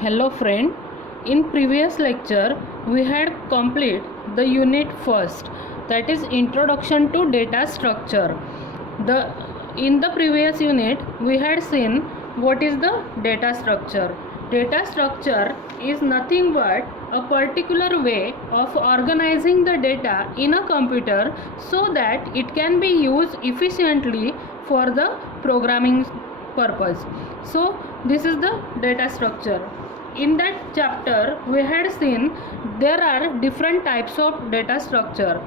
Hello friend, in previous lecture we had complete the unit first, that is introduction to data structure. In the previous unit we had seen what is the data structure. Data structure is nothing but a particular way of organizing the data in a computer so that it can be used efficiently for the programming purpose. So this is the data structure. In that chapter we had seen there are different types of data structure: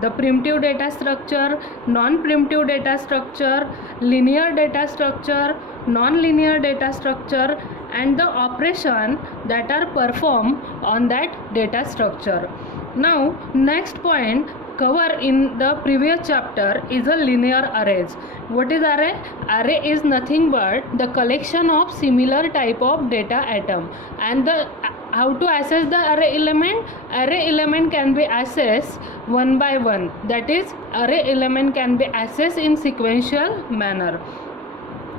the primitive data structure, non-primitive data structure, linear data structure, non-linear data structure, and the operation that are performed on that data structure. Now next point cover in the previous chapter is a linear arrays. What is array? Array is nothing but the collection of similar type of data atom. And the how to access the array element? Array element can be accessed one by one, that is array element can be accessed in sequential manner.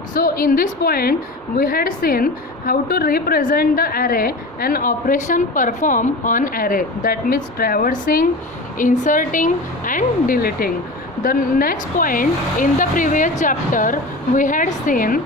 So in this point we had seen how to represent the array and operation performed on array, that means traversing, inserting and deleting. The next point in the previous chapter we had seen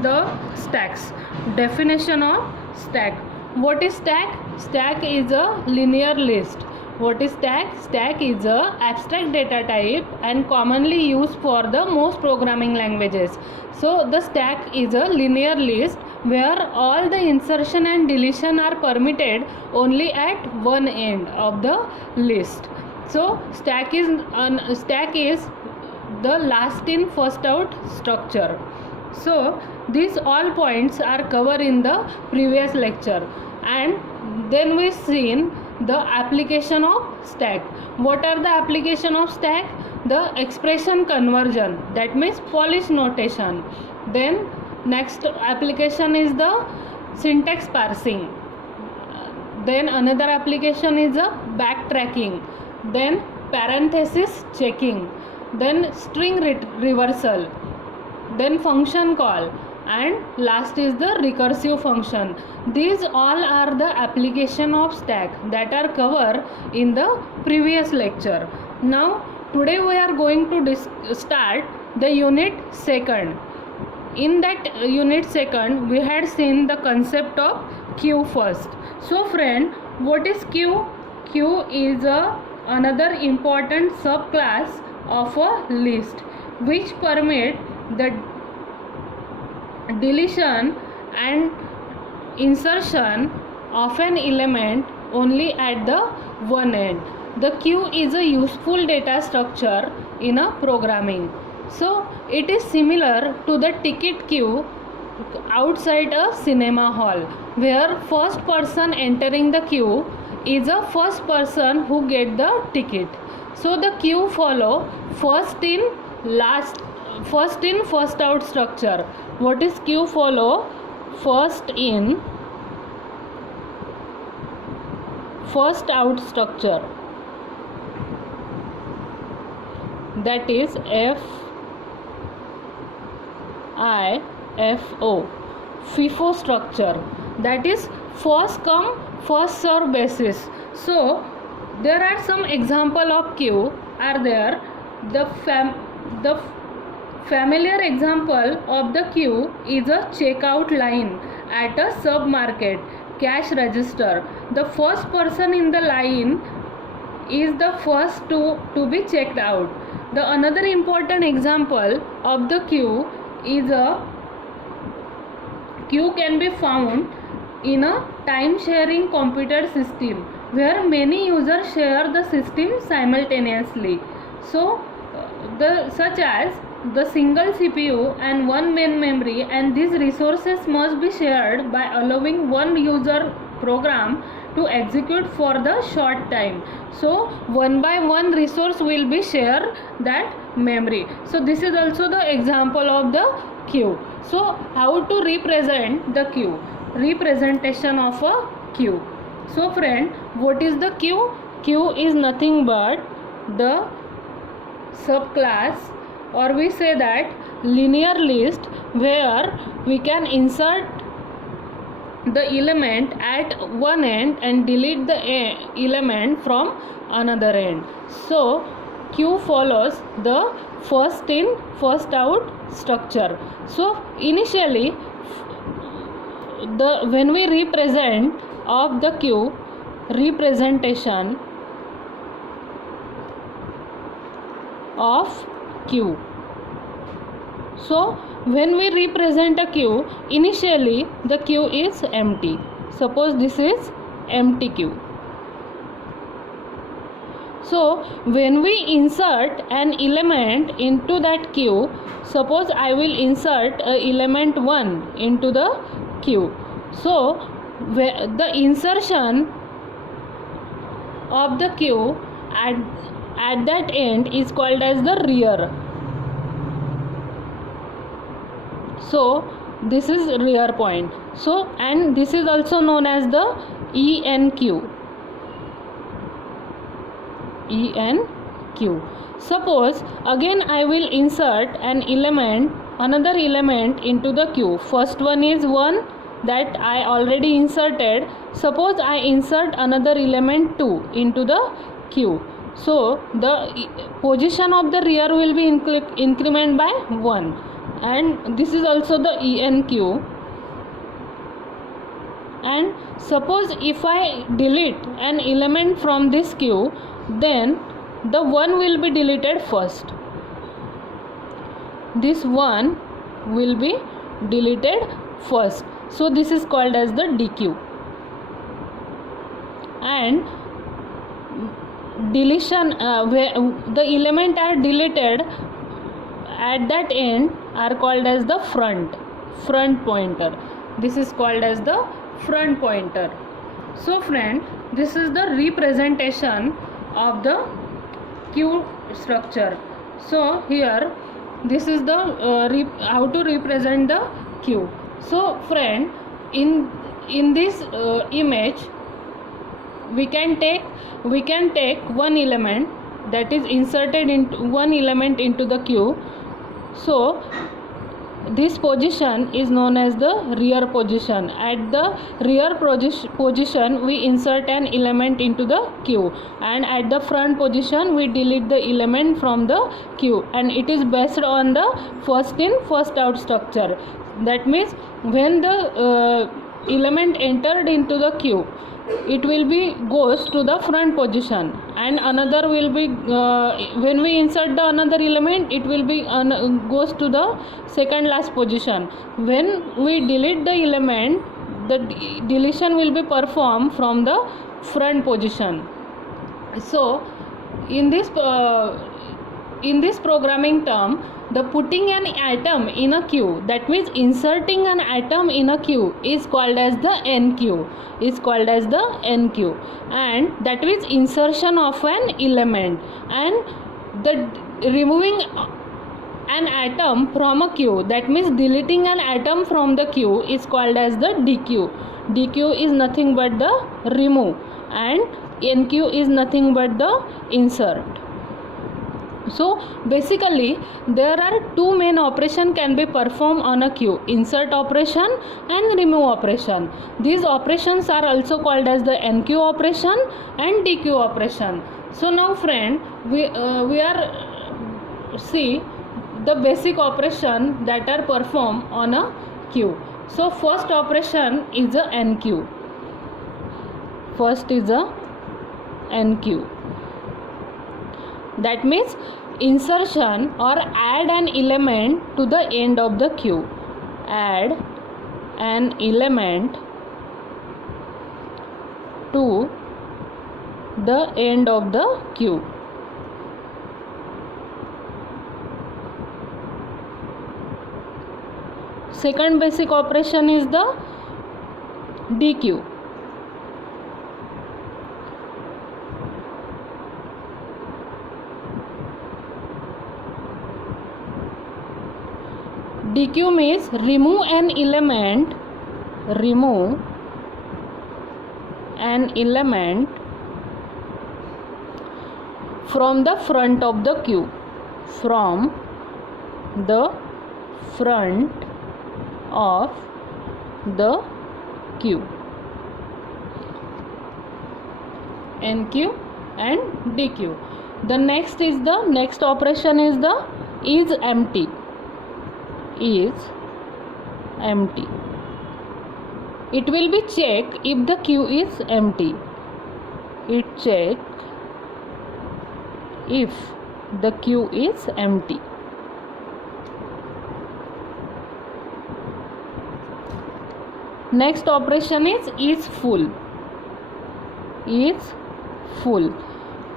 the stacks. Definition of stack. What is stack? Stack is a linear list. What is stack? Stack is a abstract data type and commonly used for the most programming languages. So the stack is a linear list where all the insertion and deletion are permitted only at one end of the list. So stack is the last in first out structure. So these all points are covered in the previous lecture, and then we seen the application of stack. What are the application of stack? The expression conversion, that means Polish notation. Then next application is the syntax parsing. Then another application is a backtracking. Then parenthesis checking. Then string reversal. Then function call, and last is the recursive function. These all are the application of stack that are covered in the previous lecture. Now today we are going to start the unit second. In that unit second we had seen the concept of queue first. So friend, what is queue? Queue is another important subclass of a list which permit the deletion and insertion of an element only at the one end. The queue is a useful data structure in a programming. So it is similar to the ticket queue outside a cinema hall, where first person entering the queue is a first person who get the ticket. So the queue follow first in first out structure. What is queue follow? First in first out structure, that is FIFO structure, that is first come first serve basis. So there are some example of queue are there. The familiar example of the queue is a checkout line at a submarket cash register. The first person in the line is the first to be checked out. The another important example of the queue is a queue can be found in a time sharing computer system where many users share the system simultaneously. So such as the single CPU and one main memory, and these resources must be shared by allowing one user program to execute for the short time. So one by one resource will be shared that memory. So this is also the example of the queue. So how to represent the queue? Representation of a queue. So friend, what is the queue? Queue is nothing but the subclass, or we say that linear list where we can insert the element at one end and delete the element from another end. So queue follows the first in first out structure. So initially when we represent of the queue, representation of queue. So when we represent a queue, initially the queue is empty. Suppose this is empty queue. So when we insert an element into that queue, suppose I will insert element 1 into the queue. So the insertion of the queue at that end is called as the rear. So this is rear point. So, and this is also known as the ENQ. ENQ. Suppose again I will insert an element, another element into the queue. First one is 1 that I already inserted. Suppose I insert another element 2 into the queue. So the position of the rear will be increment by 1, and this is also the ENQ. And suppose if I delete an element from this queue, then the 1 will be deleted first. This 1 will be deleted first. So this is called as the DQ. And deletion where the element are deleted at that end are called as the front pointer. This is called as the front pointer. So friend, this is the representation of the queue structure. So here this is the how to represent the queue. So friend, in this image we can take one element, that is inserted into one element into the queue. So this position is known as the rear position. At the rear position we insert an element into the queue, and at the front position we delete the element from the queue, and it is based on the first in first out structure. That means when the element entered into the queue, it will be goes to the front position, and another will be when we insert the another element, it will be goes to the second last position. When we delete the element, the deletion will be performed from the front position. So in this programming term, the putting an atom in a queue, that means inserting an atom in a queue, is called as the NQ. And that means insertion of an element, and the removing an atom from a queue, that means deleting an atom from the queue, is called as the DQ. DQ is nothing but the remove, and NQ is nothing but the insert. So basically there are two main operations can be performed on a queue: insert operation and remove operation. These operations are also called as the NQ operation and DQ operation. So now friend, we are see the basic operation that are performed on a queue. So first operation is a NQ. First is a NQ. That means insertion or add an element to the end of the queue. Add an element to the end of the queue. Second basic operation is the DQ. DQ means remove an element from the front of the queue. From the front of the Q. NQ and DQ. The next operation is the is empty. Is empty. It will be check if the Q is empty. It check if the Q is empty. Next operation is full. Is full.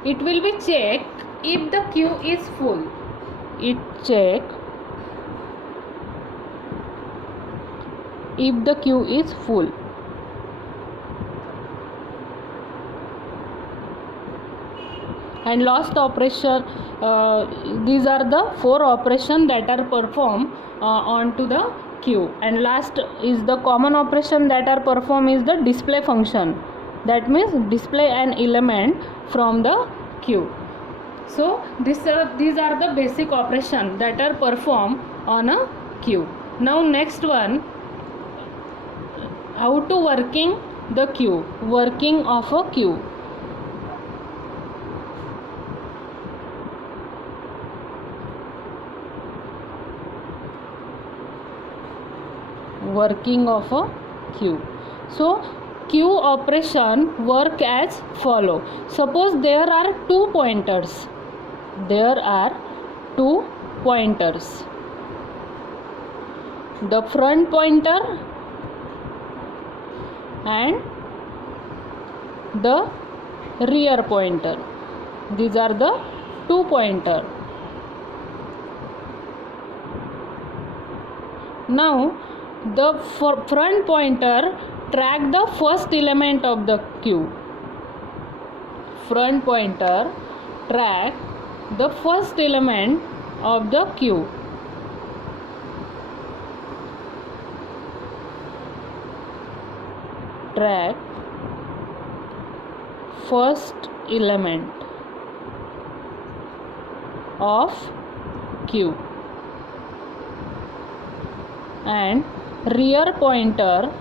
It will be check if the Q is full. It check if the Q is full. And last operation, these are the 4 operations that are performed onto the Q. And last is the common operation that are performed is the display function. That means display an element from the Q. So these are the basic operations that are performed on a Q. Now next one, how to working the Q, working of a Q. Working of a Q. So Q operation work as follow. Suppose there are 2 pointers. There are 2 pointers. The front pointer and the rear pointer. These are the 2 pointers. Now the front pointer track the first element of the Q. Front pointer track the first element of the Q. Track first element of Q. And rear pointer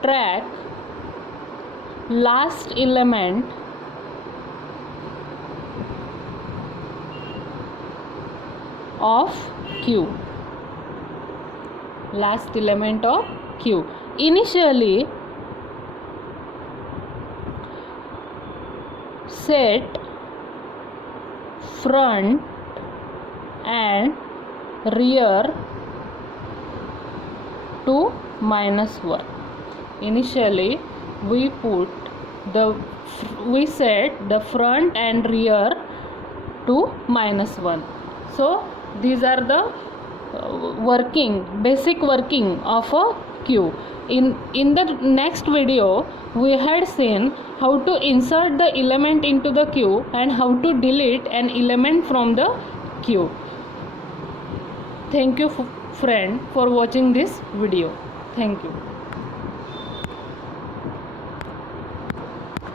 track last element of Q. Last element of Q. Initially set front and rear to -1. Initially we set the front and rear to -1. So these are the basic working of a Q. In the next video we had seen how to insert the element into the Q and how to delete an element from the Q. Thank you friend for watching this video. Thank you.